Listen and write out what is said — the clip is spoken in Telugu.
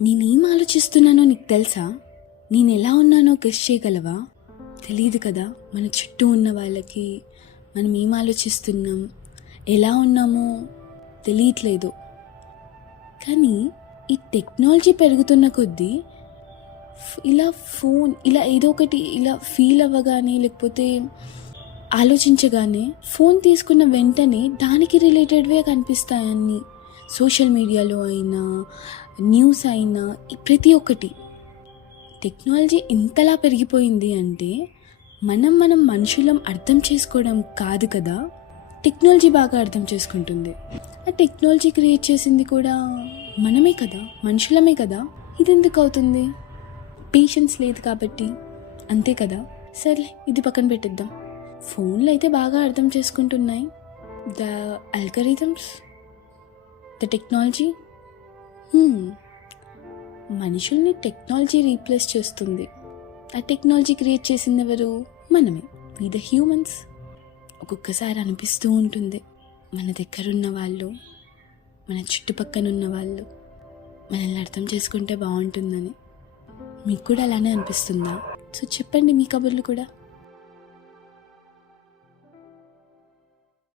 నేనేం ఆలోచిస్తున్నానో నీకు తెలుసా? నేను ఎలా ఉన్నానో గెస్ చేయగలవా? తెలియదు కదా. మన చుట్టూ ఉన్న వాళ్ళకి మనం ఏం ఆలోచిస్తున్నాం, ఎలా ఉన్నామో తెలియట్లేదు. కానీ ఈ టెక్నాలజీ పెరుగుతున్న కొద్దీ ఇలా ఫోన్ ఇలా ఏదో ఒకటి ఇలా ఫీల్ అవ్వగానే లేకపోతే ఆలోచించగానే ఫోన్ తీసుకున్న వెంటనే దానికి రిలేటెడ్వే కనిపిస్తాయన్నీ. సోషల్ మీడియాలో అయినా, న్యూస్ అయినా, ప్రతి ఒక్కటి. టెక్నాలజీ ఇంతలా పెరిగిపోయింది అంటే మనం మనుషులం అర్థం చేసుకోవడం కాదు కదా, టెక్నాలజీ బాగా అర్థం చేసుకుంటుంది. ఆ టెక్నాలజీ క్రియేట్ చేసింది కూడా మనమే కదా, మనుషులమే కదా. ఇది ఎందుకు అవుతుంది? పేషెన్స్ లేదు కాబట్టి, అంతే కదా. సరే, ఇది పక్కన పెట్టిద్దాం. ఫోన్లు అయితే బాగా అర్థం చేసుకుంటున్నాయి. ద అల్గరిథమ్స్, ద టెక్నాలజీ మనుషుల్ని టెక్నాలజీ రీప్లేస్ చేస్తుంది. ఆ టెక్నాలజీ క్రియేట్ చేసింది ఎవరు? మనమే, వి ద హ్యూమన్స్. ఒక్కొక్కసారి అనిపిస్తూ ఉంటుంది, మన దగ్గరున్న వాళ్ళు, మన చుట్టుపక్కన ఉన్న వాళ్ళు మనల్ని అర్థం చేసుకుంటే బాగుంటుందని. మీకు కూడా అలానే అనిపిస్తుందా? సో చెప్పండి మీ కబుర్లు కూడా.